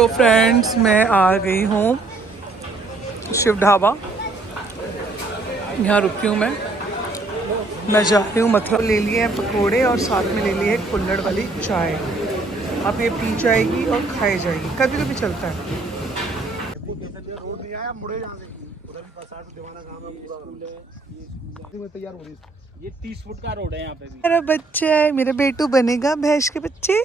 तो फ्रेंड्स मैं आ गई हूँ शिव ढाबा। यहाँ रुकी हूँ मैं जा रही हूँ मतलब ले लिए हैं पकोड़े और साथ में ले लिए एक कुल्हड़ वाली चाय। अब ये पी जाएगी और खाई जाएगी, कभी कभी चलता है। ये 30 फुट का रोड है यहाँ पे भी। मेरा बच्चा है, मेरा बेटू बनेगा भैंस के बच्चे,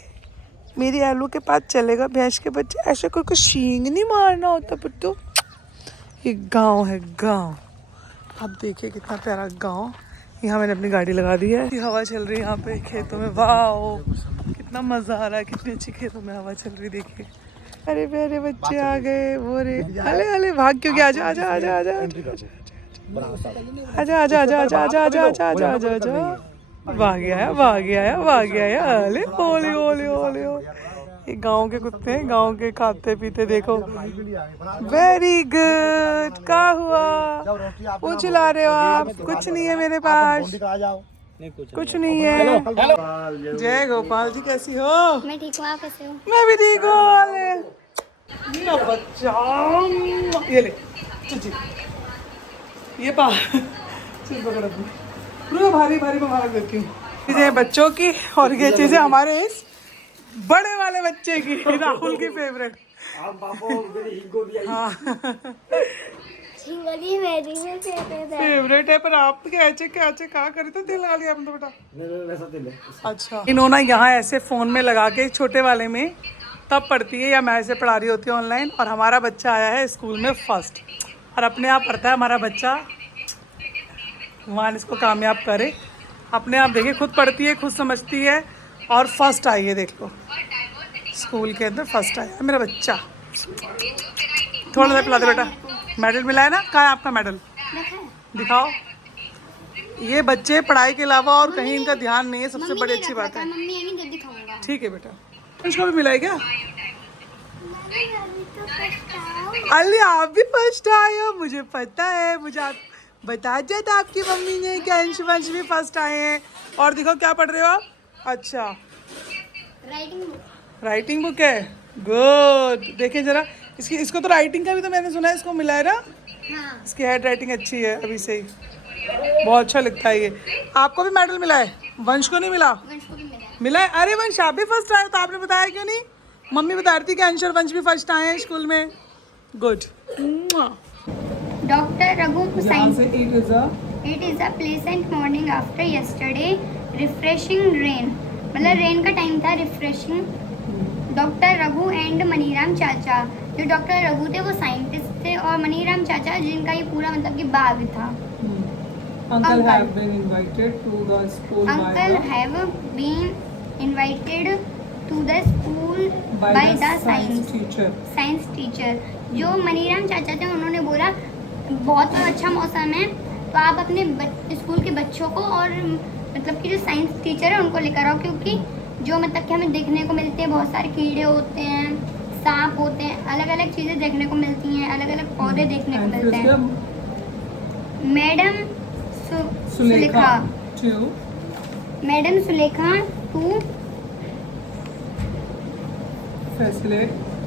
मेरी आलू के पास चलेगा भैंस के बच्चे। ऐसे कोई को शींग नहीं मारना होता पुत्तू। ये गांव है गांव। आप देखिए कितना प्यारा गांव। यहाँ मैंने अपनी गाड़ी लगा दी है, हवा चल रही है यहाँ पे खेतों में। वाह कितना मजा आ रहा है, कितनी अच्छी खेतों में हवा चल रही। देखिए अरे प्यारे बच्चे आ गए वो रे। अले अले भाग क्यों गया? आजा आजा आजा आजा आजा आजा आजा आजा आजा आजा आजा आजा आजा आजा। भाग आया भाग आया भाग आया। अले ओले ओले ओले ओले। ये गांव के कुत्ते हैं, गांव के खाते पीते। देखो वेरी गुड। क्या हुआ? वो चिल्ला रहे हो आप? कुछ नहीं है मेरे पास, कुछ नहीं है। जय गोपाल जी, कैसी हो? मैं ठीक हूँ, आप कैसे हो? मैं भी ठीक हूँ। मेरा बच्चा ये ले जी, ये पा चल पकड़ अपनी। पूरा भारी भारी मैं भाग देती हूँ। चीजें बच्चों की और ये चीजें हमारे इस बड़े वाले बच्चे की, राहुल की फेवरेट। हाँ झिंगली मेरी भी फेवरेट है, पर आप कैचे क्या करे तो दिल लगा लिया आपने तो बेटा। अच्छा इन्होंने यहाँ ऐसे फोन में लगा के छोटे वाले में तब पढ़ती है या मैं ऐसे पढ़ा रही होती हूँ ऑनलाइन। और हमारा बच्चा आया है स्कूल में फर्स्ट, और अपने आप पढ़ता है हमारा बच्चा। भगवान इसको कामयाब करे। अपने आप देखिए खुद पढ़ती है, खुद समझती है और फर्स्ट आई है। देख लो स्कूल के अंदर फर्स्ट आया है मेरा बच्चा। थोड़ा सा पिला दो बेटा। मेडल मिला है ना? कहाँ है आपका मेडल? दिखाओ। ये बच्चे पढ़ाई के अलावा और कहीं इनका ध्यान नहीं है, सबसे बड़ी अच्छी बात है। ठीक है बेटा। इसको भी मिला है क्या? अली आप भी फर्स्ट आए हो, मुझे पता है। मुझे आप बता दिया था आपकी मम्मी ने कि अंश वंश भी फर्स्ट आए हैं। और देखो क्या पढ़ रहे हो आप? अच्छा राइटिंग बुक है, गुड। देखिए जरा इसको तो राइटिंग का भी तो मैंने सुना है इसको मिला है ना? हाँ। इसकी हैंड राइटिंग अच्छी है अभी से ही, बहुत अच्छा लिखता है ये। आपको भी मेडल मिला है? वंश को नहीं मिला? मिला है। अरे वंश आप भी फर्स्ट आए तो आपने बताया क्यों नहीं? मम्मी बता रही थी कि अंश और वंश भी फर्स्ट आए हैं स्कूल में। Good. Doctor Raghu science. It it is a pleasant morning after yesterday refreshing rain. मतलब रेन का टाइम था, refreshing. Doctor Raghu and Maniram चाचा। जो डॉक्टर रघु थे वो साइंटिस्ट थे, और मनीराम चाचा जिनका ये पूरा मतलब कि बाग था। Uncle have been invited to the school Uncle have been invited to the school by the science teacher. जो मनीराम चाचा थे उन्होंने बोला बहुत अच्छा मौसम है तो आप अपने स्कूल के बच्चों को और मतलब कि जो साइंस टीचर है उनको लेकर आओ, क्योंकि जो मतलब कि हमें देखने को मिलते हैं बहुत सारे कीड़े होते हैं, सांप होते हैं, अलग अलग चीज़ें देखने को मिलती हैं, अलग अलग पौधे देखने को मिलते हैं। Madam Sulekha to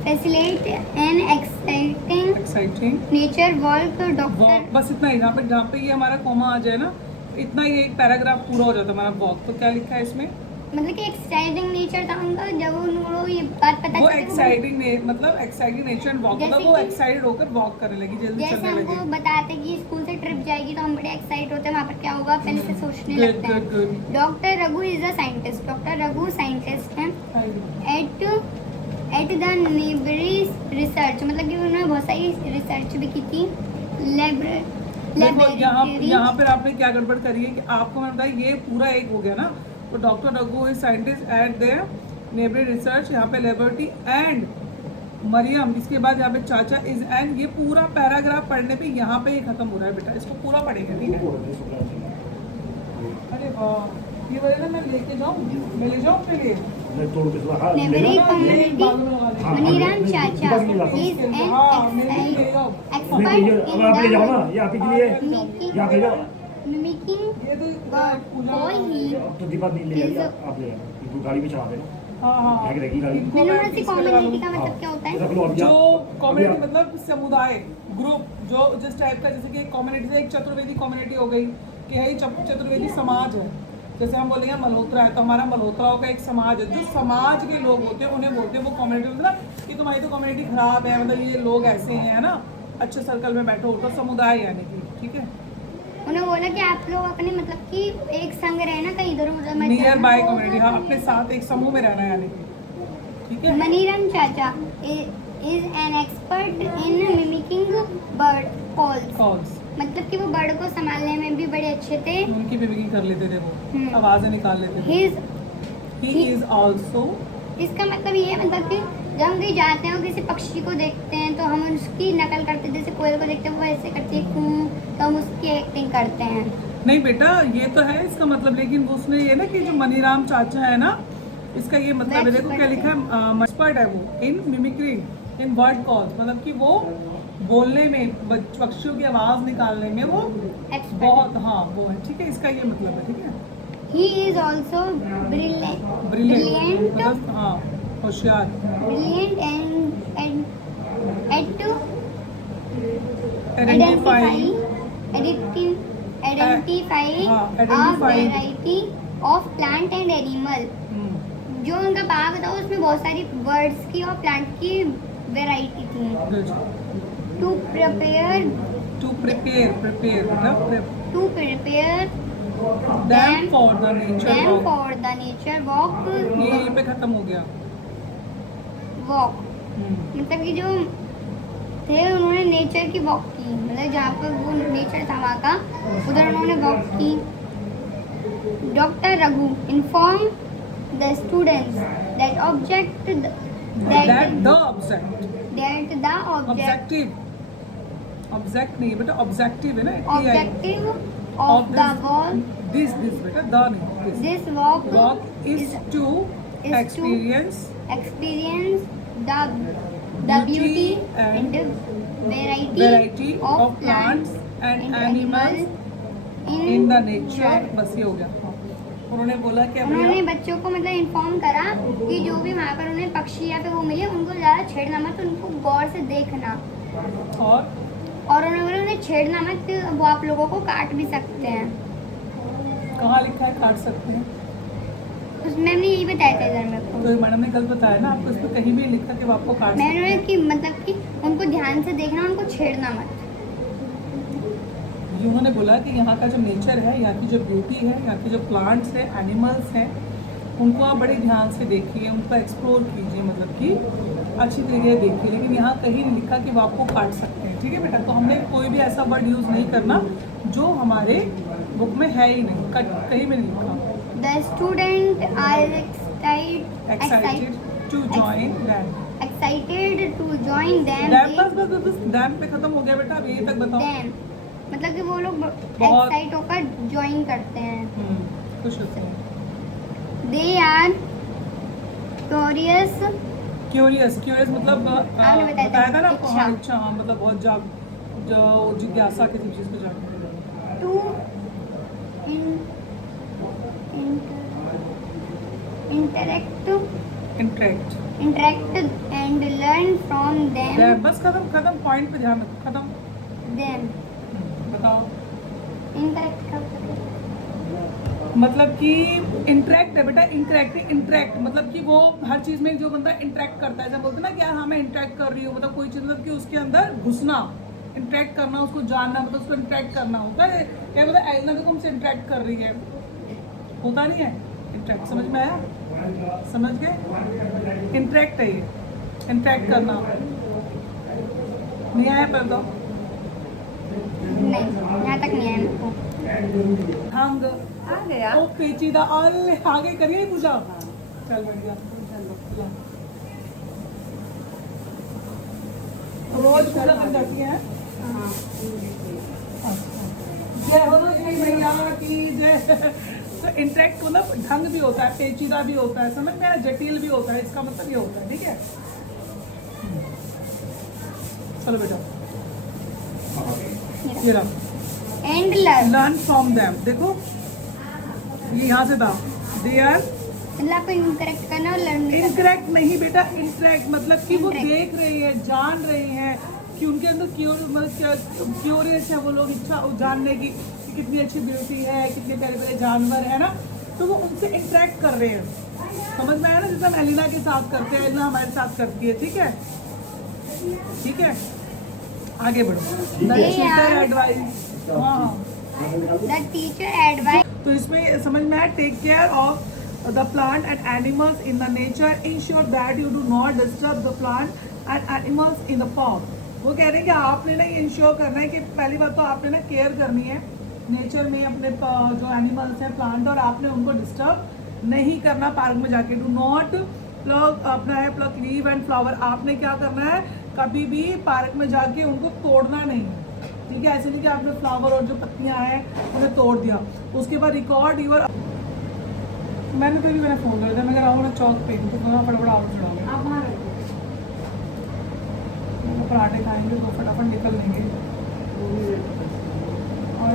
facilitate an exciting nature walk doctor. बस इतना ही, जहाँ पे ये हमारा कॉमा आ जाए ना, इतना ही एक पैराग्राफ पूरा हो जाता है हमारा वॉक। तो क्या लिखा है इसमें? मतलब कि एक्साइटिंग नेचर था उनका। जब उनको ये बात पता वो एक्साइटिंग मतलब एक्साइटिंग नेचर वॉक होगा, वो एक्साइटेड होकर वॉक करने लगी, जल्दी चलने लगी। जैसे हमको बताते कि स्कूल से ट्रिप जाएगी तो हम बड़े एक्साइट होते हैं, वहाँ पर क्या होगा पहले से सोचने लगते हैं। Doctor Raghu is a scientist. Doctor Raghu scientist हैं एट द नेबरी रिसर्च। मतलब कि उन्होंने बहुत सारी रिसर्च भी की थी। यहाँ पर आपने क्या गड़बड़ करी है कि आपको मैं बताया ये पूरा एक हो गया ना। तो doctor Raghu is scientist at their नेबरी रिसर्च, यहाँ पे लेबोरेटरी एंड मरियम, इसके बाद यहाँ पे चाचा इज एंड। ये पूरा पैराग्राफ पढ़ने पे यहाँ पे ये खत्म हो रहा है बेटा, इसको पूरा पढ़ेंगे ठीक है? अरे वाह, ये वाले ना मैं लेके जाऊँ, मैं ले जाऊँ अपने लिए। मनीराम चाचा is an expert mimicking God. All he तो दीपक नहीं ले आप ले गाड़ी भी चला देना। हाँ इनको मैंने मैं बोला पीस के लगा कम्युनिटी का दूँ। मतलब क्या होता है? जो कम्युनिटी मतलब समुदाय ग्रुप जो जिस टाइप का, जैसे कि एक कम्युनिटी से एक चतुर्वेदी कम्युनिटी हो गई कि है चतुर्वेदी समाज है। जैसे हम बोलेंगे मल्होत्रा है तो हमारा मल्होत्राओं का एक समाज है। जो समाज के लोग होते हैं उन्हें बोलते हैं वो कम्युनिटी, मतलब कि तुम्हारी तो कम्युनिटी खराब है, मतलब ये लोग ऐसे हैं, है ना, अच्छे सर्कल में बैठो, तो समुदाय यानी कि ठीक है। उन्हें बोला कि आप लोग अपने मतलब कि एक संग रहना, कहीं इधर उधर मत नियर जाना। बाय कम्युनिटी, हाँ अपने साथ एक समूह में रहना यानी कि ठीक है। मनीराम चाचा is an expert in mimicking bird calls. Calls मतलब कि वो बर्ड को संभालने में भी बड़े अच्छे थे। उनकी मिमिक्री कर लेते थे वो, आवाजें निकाल लेते थे। His ही इज आल्सो, इसका मतलब ये है मतलब कि जब हम कहीं जाते हैं और किसी पक्षी को देखते हैं तो हम उसकी नकल करते हैं। जैसे कोयल को देखते हैं वो ऐसे करती है कूं, तो हम उसकी एक्टिंग करते हैं। नहीं बेटा ये तो है इसका मतलब, लेकिन वो उसने ये ना कि जो मनीराम चाचा है ना, इसका ये मतलब है, देखो क्या लिखा है, एक्सपर्ट है वो इन मिमिक्री इन वर्ड कॉल्स, मतलब कि वो बोलने में, पक्षियों की आवाज निकालने में वो Expert. बहुत, हाँ वो है, ठीक है, इसका ये मतलब है, ठीक है। He is also brilliant, brilliant मतलब हाँ होशियार, brilliant and at to identify, identify हाँ, a identify. variety of plant and animal. जो उनका बाग था उसमें बहुत सारी बर्ड्स की और प्लांट की वैरायटी थी। टू प्रिपेयर टू प्रिपेयर मतलब to prepare them for the nature them walk। for the nature walk ये यहीं पे खत्म हो गया। walk मतलब कि जो थे उन्होंने नेचर की वॉक की, मतलब जहाँ पर वो नेचर था वहाँ का उधर उन्होंने वॉक की। Doctor Raghu inform the students that object that the object, that the object object नहीं है बेटा, ऑब्जेक्टिव है ना, objective of the wall this बेटा, द नहीं, this walk walk is to is to experience experience the beauty and variety of plants and animals in the nature। बस ये हो गया। उन्होंने बोला कि उन्होंने बच्चों को मतलब इन्फॉर्म करा कि जो भी वहाँ पर उन्हें पक्षी या फिर वो मिले उनको ज़्यादा छेड़ना मत, उनको गौर से देखना। और उन्होंने उन्हें छेड़ना मत, वो आप लोगों को काट भी सकते हैं। कहाँ लिखा है काट सकते हैं? उसमें हमने यही बताया था इधर मेरे को। तो मैडम ने गलत बताया ना आपको, इस पर कहीं भी लिखा कि वो आपको काट सकते मैंने हैं। कि मतलब कि उनको ध्यान से देखना, उनको छेड़ना मत। उन्होंने बोला कि यहाँ का जो नेचर है, यहाँ की जो ब्यूटी है, यहाँ के जो प्लांट्स है, एनिमल्स हैं, उनको आप बड़े ध्यान से देखिए, उनको एक्सप्लोर कीजिए, मतलब कि अच्छी तरीके से देखिए, लेकिन यहाँ कहीं नहीं लिखा कि वो आपको काट सकते हैं, ठीक है बेटा। तो हमने कोई भी ऐसा वर्ड यूज़ नहीं करना जो हमारे बुक में है ही नहीं, कहीं में नहीं लिखा। The student are excited to join them. excited to join them. बस दैम पे खत्म हो गया बेटा, अब यही तक बताओ। Them मतलब कि वो लोग बहुत- एक्साइट होकर ज्वाइन करते हैं। खुश होते हैं। They are curious क्यूरियस मतलब आपने बताया बताया था ना आपको, इच्छा। हाँ इच्छा, हाँ मतलब बहुत जो जिज्ञासा किसी चीज़ को जानने की। to interact and learn from them. बस खत्म पॉइंट पे ध्यान रखो, खत्म। Them बताओ। interact कर मतलब कि इंटरेक्ट है बेटा, इंटरेक्ट मतलब कि वो हर चीज़ में जो बंदा इंटरेक्ट करता है, जब बोलते हैं ना कि यार हाँ मैं इंटरेक्ट कर रही हूँ, मतलब कोई चीज़ मतलब कि उसके अंदर घुसना, इंटरेक्ट करना, उसको जानना, मतलब उसको इंटरेक्ट करना होता है। क्या मतलब एलना देखो हमसे इंटरेक्ट कर रही है, होता नहीं है इंटरेक्ट, समझ में आया? समझ गए? इंटरेक्ट है ये, इंटरेक्ट करना। नहीं आया पर तो नहीं, यहाँ तक नहीं आया मेरे को। ढंग आ गया। ओ पेचीदा, अरे आगे करिए पूजा। चल बढ़िया, रोज पूजा कर जाती है। जय हो श्री मैया की जय। तो इंटरेक्ट मतलब ढंग भी होता है, पेचीदा भी होता है, समझ में आया, जटिल भी होता है, इसका मतलब ये होता है, ठीक है। चलो बेटा ये रहा, And learn learn from them. देखो ये यहाँ से था, दे आर मतलब आपको इंटरेक्ट करना और लर्न करना। इंटरेक्ट नहीं बेटा, इंटरेक्ट मतलब कि वो Interact. देख रहे हैं, जान रहे हैं कि उनके अंदर क्यूरियस है वो लोग, इच्छा जानने की कि कितनी अच्छी ब्यूटी है, कितने प्यारे प्यारे जानवर है ना, तो वो उनसे इंटरेक्ट कर रहे हैं। समझ में आया ना, जैसे हम एलिना के साथ करते हैं, एलिना हमारे साथ करती है। ठीक है, ठीक है, आगे बढ़ो। एडवाइस, हाँ The teacher advice. तो इसमें समझ में आया, take care of the plant and animals in the nature, ensure that you do not disturb the plant and animals in the park. वो कह रहे हैं कि आपने ना ये इंश्योर करना है कि पहली बात तो आपने ना केयर करनी है नेचर में अपने जो एनिमल्स हैं, प्लांट, और आपने उनको डिस्टर्ब नहीं करना पार्क में जाके। डू नॉट प्लग अपना है प्लग लीव एंड फ्लावर, आपने क्या करना है, कभी भी पार्क में जाके उनको तोड़ना नहीं है। ठीक है, ऐसे नहीं कि आपने फ्लावर और जो पत्तियां हैं उन्हें तोड़ दिया। उसके बाद रिकॉर्ड यूर, मैंने तो भी मैंने फोन कर दिया, मैं कह रहा हूँ चौक पे तो फटाफट आलू चढ़ाऊंगा, पराठे खाएंगे तो फटाफट निकल लेंगे। और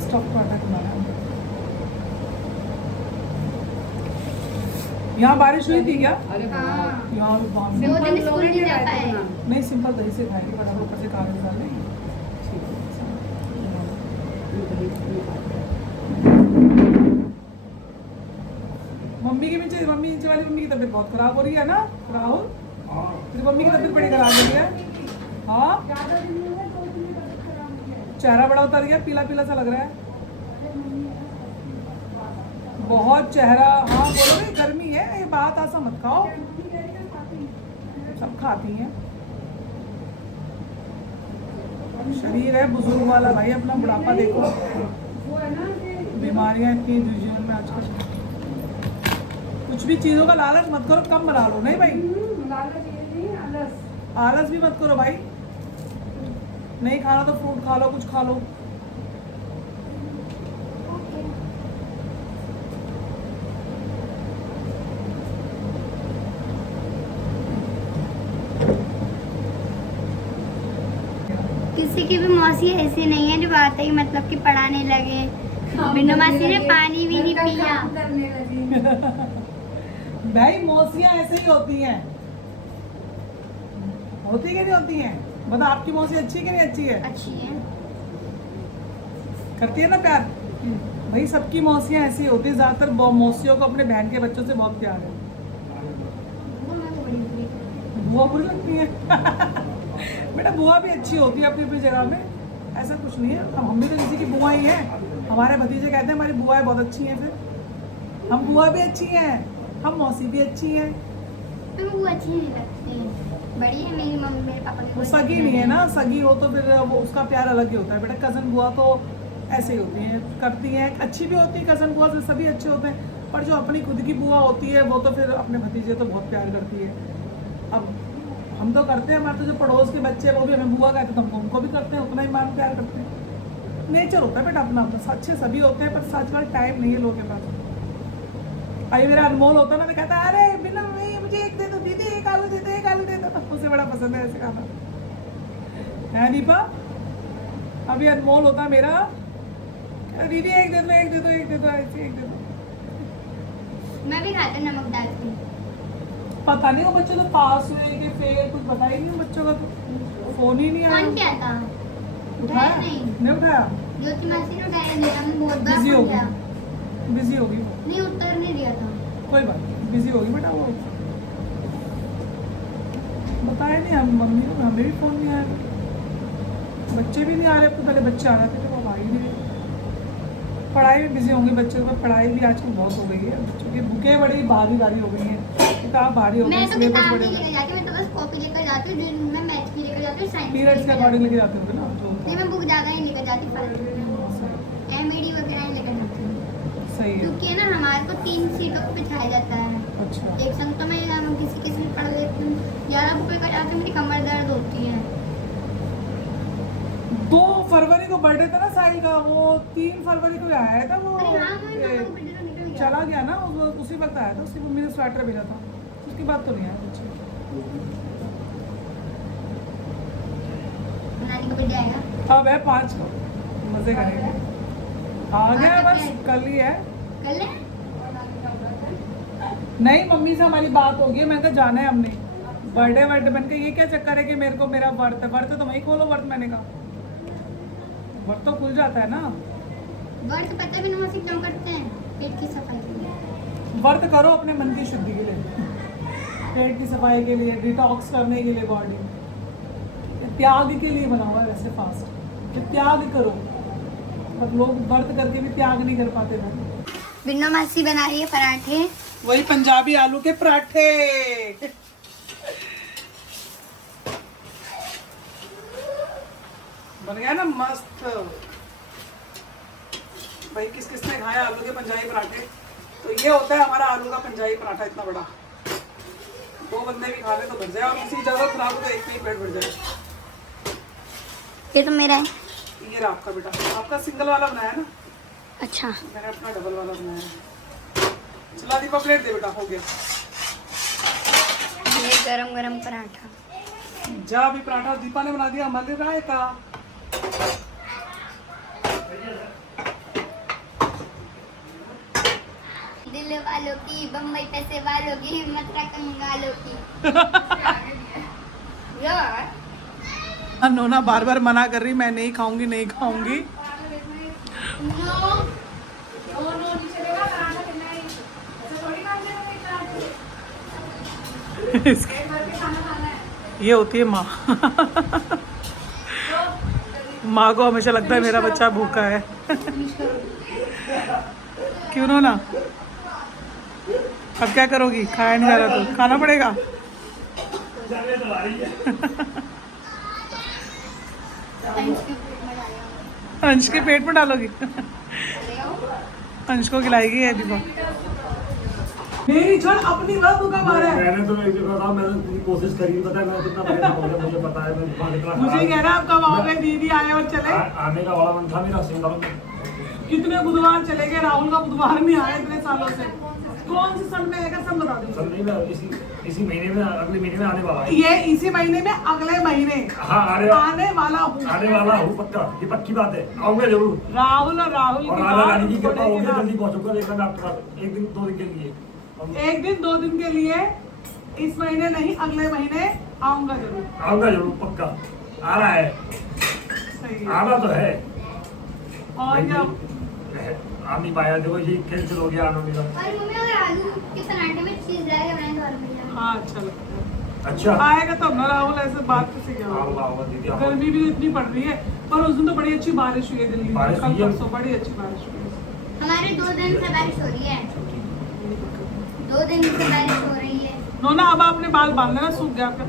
स्टफ पराठा बनाना है। यहाँ बारिश हुई थी क्या? हाँ, यहाँ 2 दिन स्कूल नहीं जा पाए। नहीं, सिंपल दही से खाएंगे, फटाफट ऊपर से कागज डाल लेंगे। मम्मी की नीचे वाली मम्मी की तबीयत बहुत खराब हो रही है ना राहुल? तेरी मम्मी की तबीयत बड़ी खराब हो रही है। हाँ, चेहरा बड़ा उतर गया, पीला पीला सा लग रहा है बहुत चेहरा। हाँ बोलो भाई, गर्मी है, ये बात ऐसा मत खाओ, सब खाती हैं। शरीर है बुजुर्ग वाला भाई, अपना बुढ़ापा देखो, बीमारियां इतनी जीवन में आजकल। कुछ भी चीजों का लालच मत करो, कम बना लो। नहीं भाई, आलस भी मत करो भाई, नहीं खाना तो फ्रूट खा लो, कुछ खा लो। किसी की भी मौसी ऐसी नहीं है जो आते ही मतलब कि पढ़ाने लगे। बिन्नू मासी ने पानी भी नहीं पिया। भाई मौसियां ऐसे ही होती हैं, होती कि नहीं होती हैं? बता, आपकी मौसी अच्छी है कि नहीं अच्छी है? अच्छी है, करती है ना प्यार। भाई सबकी मौसियां ऐसी होती है, ज्यादातर मौसियों को अपने बहन के बच्चों से बहुत प्यार है। बुआ बुरी लगती है बेटा, बुआ भी अच्छी होती है अपनी अपनी जगह में, ऐसा कुछ नहीं है। हम भी तो किसी की बुआ ही हैं, हमारे भतीजे कहते हैं हमारी बुआएं बहुत अच्छी हैं, फिर हम बुआ भी अच्छी हैं, हम मौसी भी अच्छी हैं। तो वो अच्छी नहीं लगती है, बड़ी है मेरी मम्मी, मेरे पापा की वो सगी नहीं है ना, सगी हो तो फिर वो उसका प्यार अलग ही होता है बेटा। कज़न बुआ तो ऐसे ही होती हैं, करती हैं, अच्छी भी होती है कज़न बुआ से, सभी अच्छे होते हैं, पर जो अपनी खुद की बुआ होती है वो तो फिर अपने भतीजे तो बहुत प्यार करती है। अब हम तो करते हैं, हमारे तो जो पड़ोस के बच्चे हैं वो भी हमें बुआ कहते हैं, तो हम उनको भी करते हैं, उतना ही मान प्यार करते हैं। नेचर होता है बेटा अपना अपना, अच्छे सभी होते हैं, पर सच टाइम नहीं है लोगों के पास। अभी मेरा अनमोल होता ना, मैं कहता है अरे बिना मुझे एक दे दो दीदी, एक आलू दे दो, एक आलू दे दो, उसे बड़ा पसंद है ऐसे खाना, है दीपा? अभी अनमोल होता मेरा, दीदी एक दे दो, एक दे दो, एक दे दो, ऐसे एक दे दो। मैं भी खाती हूँ नमक डाल के। पता नहीं वो बच्चे तो पास हुए कि फेल, कुछ पता ही नहीं बच्चों का, तो फोन ही नहीं आया। फोन क्या था? उठाया नहीं उठाया, ज्योति मासी ने उठाया नहीं, हम बहुत बार बिजी फोन होगी, किया। बिजी होगी, नहीं, उत्तर नहीं दिया था। कोई बात नहीं, बिजी होगी बेटा वो, बताया नहीं हम मम्मी को, हमें भी फोन नहीं आया, बच्चे भी नहीं आ रहे। अब तो पहले बच्चे आ रहे थे तो अब आ ही नहीं रहे। पढ़ाई में बिजी होंगे बच्चों को, पढ़ाई भी आजकल बहुत हो गई है, बच्चों की बुकें बड़ी भारी भारी हो गई हैं, किताब भारी हो गई, मैं तो सिलेबस किताब बड़े नहीं हो गए। लेकर जाती, मैं तो बस कॉपी लेकर जाती हूँ, जिन मैं मैथ की लेकर जाती हूँ, साइंस की पीरियड्स के लेकर अकॉर्डिंग जाती लेके जाते होंगे ना जो हूँ। नहीं, मैं बुक ज़्यादा नहीं लेकर जाती, एमईडी वगैरह नहीं लेकर जाती हूँ, सही है। क्योंकि है ना हमारे को 3 सीटों पर बिठाया जाता है। अच्छा, एक संग तो मैं किसी में पढ़ लेती हूँ, 11 बुक लेकर जाती हूँ, मेरी कमर दर्द होती है। 2 फरवरी को बर्थडे था ना साहिल का, वो 3 फरवरी को आया था वो, अरे हाँ, मेरे ए, पापा को बर्थडे तो निकल गया। चला गया ना उसी वक्त आया था, उसकी मम्मी ने स्वेटर भेजा था, उसके बाद तो नहीं आया बच्चे। नानी का बर्थडे आएगा अब है 5 को, मजे करेंगे। आ गया बस, कल ही है। कल है। नहीं, मम्मी से हमारी बात हो गई, मैंने कहा जाना है हमने बर्थडे मैंने कहा ये क्या चक्कर है कि मेरे को मेरा वर्त है तो वही खोलो वर्त। मैंने कहा वर्त तो खुल जाता है ना। वर्त पता भी नहीं क्यों करते हैं? पेट की सफाई के लिए। वर्त करो अपने मन की शुद्धि के लिए, पेट की सफाई के लिए, डिटॉक्स करने के लिए बॉडी, त्याग के लिए बना हुआ है वैसे फास्ट, कि त्याग करो। पर लोग व्रत करके भी त्याग नहीं कर पाते ना। बिन्नो मासी बना रही है पराठे, वही पंजाबी आलू के पराठे। बन गया ना मस्त। भाई किस किस ने खाया आलू के पंजाबी पराठे? तो ये होता है हमारा आलू का पंजाबी पराठा, इतना बड़ा। 2 बंदे भी खा ले तो भर जाए, और किसी जगह खराब हो तो एक पेट भर जाए। ये तो मेरा है। ये रहा आपका बेटा, आपका सिंगल वाला बनाया ना, अच्छा मैंने अपना डबल वाला बनाया। चला दीपा प्लेट दे बेटा, हो गया। ये गरम गरम पराठा। जा अभी पराठा दीपा ने बना दिया हमारे राय का। दिल वालों की, बम्बई पैसे वालों की, हिम्मत कंगालों की। यार नोना बार बार मना कर रही, मैं नहीं खाऊंगी नहीं खाऊंगी। ये होती है माँ। माँ को हमेशा लगता है मेरा बच्चा भूखा है। क्यों नोना? अब क्या करोगी? खाया नहीं जा रहा तो खाना पड़ेगा। अंश के पेट में डालोगी? अंश को खिलाएगी है दीपा। मेरी छोड़ अपनी बात का मारा है। मैंने तो एक जगह था, मैंने पूरी कोशिश करी, पता है मैं कितना परेशान हो गया, मुझे पता है। मैं मुझे कह रहा आपका वहाँ पे दीदी आए और चले। आने का बड़ा मन था मेरा सिंगल। कितने बुधवार चले गए, राहुल का बुधवार नहीं आया इतने सालों से। कौन से सन में आएगा सब बता दो। संडे में इसी महीने में, अगले महीने में आने वाला है। ये इसी महीने में अगले महीने हाँ आने वाला हूँ। पक्का, ये पक्की बात है, आऊंगा जरूर। राहुल और राधा रानी की कृपा होगी, जल्दी पहुंचूंगा। लेकिन मैं आपके पास 1 दिन 2 दिन के लिए, 1 दिन 2 दिन के लिए, इस महीने नहीं अगले महीने आऊंगा जरूर। पक्का आ रहा है, सही है। आना तो है। और क्या? आ नहीं पाया, देखो ये कैंसिल हो गया आना मेरा। और मम्मी अगर आलू के पराठे में चीज डालेगा मैंने तो और मिला। हाँ अच्छा लगता है। अच्छा आएगा तब ना राहुल, ऐसे बात कैसे क्या होगी? आऊंगा दीदी, आऊंगा। गर्मी भी इतनी पड़ रही है, पर उस दिन तो बड़ी अच्छी बारिश हुई है दिल्ली में। बारिश कल हुई है? परसों बड़ी अच्छी बारिश हुई है। हमारे 2 दिन से बारिश हो रही है, 2 दिन से बारिश हो रही है। नोना अब आपने बाल बांध लेना, सूख गया आपका।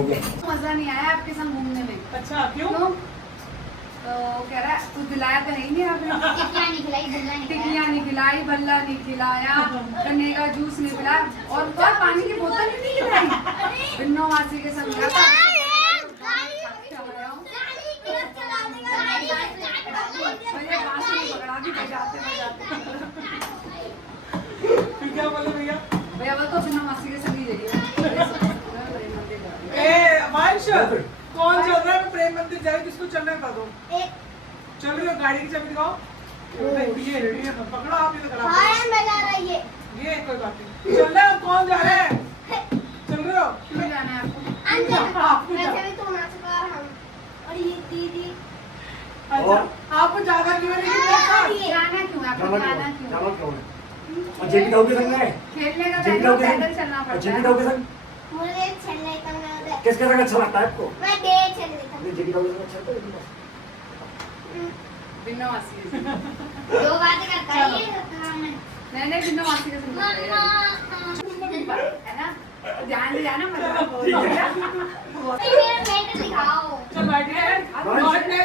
मजा नहीं आया आपके संग घूमने में। अच्छा क्यों? तो कह रहा है तू दिलाया तो नहीं आपने। टिकिया नहीं खिलाई, भल्ला नहीं टिकिया नहीं खिलाई, भल्ला नहीं खिलाया, गन्ने का जूस नहीं पिलाया, और पानी की बोतल भी नहीं खिलाई। बिन्नो मासी के संग गया था। भैया बांसुरी पकड़ा दी बजाते बजाते। फिर क्या बोले भैया? भैया वो तो बिन्नो मासी के संग ही जाइए। वंश कौन चल रहा है? प्रेम मंदिर जाए, किसको चलना है बता दो। चल रही हो? गाड़ी की चाबी दिखाओ। ये पकड़ो आप, ये खराब ये कोई बात नहीं। चल रहे हो? कौन जा रहा है? चल रहे हो? क्यों जाना है आपको? अच्छा आपको ज्यादा क्यों नहीं? जाना क्यों है आपको? जाना क्यों? और जेपी दाऊ के संग है? खेलने का जेपी दाऊ के पैदल चलना संग, पड़ता जेपी है। दाऊ के संग किसके संग अच्छा लगता है आपको? नहीं, जेपी दाऊ के संग अच्छा लगता है। बिन्नो मासी के संग। दो बातें करता है ये। नहीं बिन्नो मासी के संग है ना। ध्यान से जाना मत। चल बैठिए।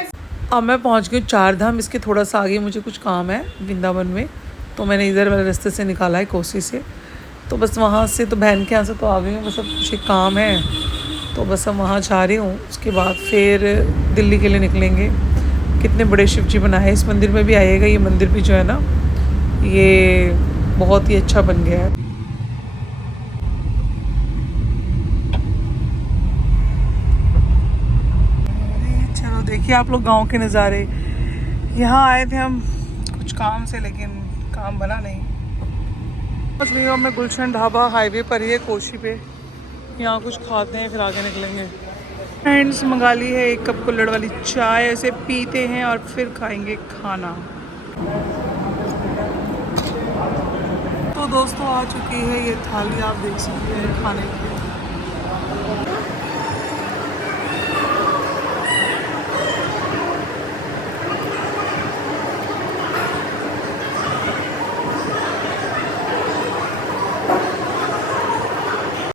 अब मैं पहुंच गई चारधाम। इसके थोड़ा सा आगे मुझे कुछ काम है वृंदावन में, तो मैंने इधर वाले रास्ते से निकाला है कोसी से। तो बस वहाँ से तो बहन के यहाँ से तो आ गई हूँ, बस अब कुछ एक काम है तो बस अब वहाँ जा रही हूँ। उसके बाद फिर दिल्ली के लिए निकलेंगे। कितने बड़े शिव जी बनाए, इस मंदिर में भी आइएगा। ये मंदिर भी जो है ना, ये बहुत ही अच्छा बन गया है। देखिए आप लोग गांव के नज़ारे। यहाँ आए थे हम कुछ काम से, लेकिन काम बना नहीं। मछलियों में गुलशन ढाबा हाईवे पर ही है, कोशी पे। यहाँ कुछ खाते हैं फिर आगे निकलेंगे। फ्रेंड्स मंगा ली है 1 कप कुल्हड़ वाली चाय, ऐसे पीते हैं और फिर खाएंगे खाना। तो दोस्तों आ चुकी है ये थाली, आप देख सकते हैं खाने की।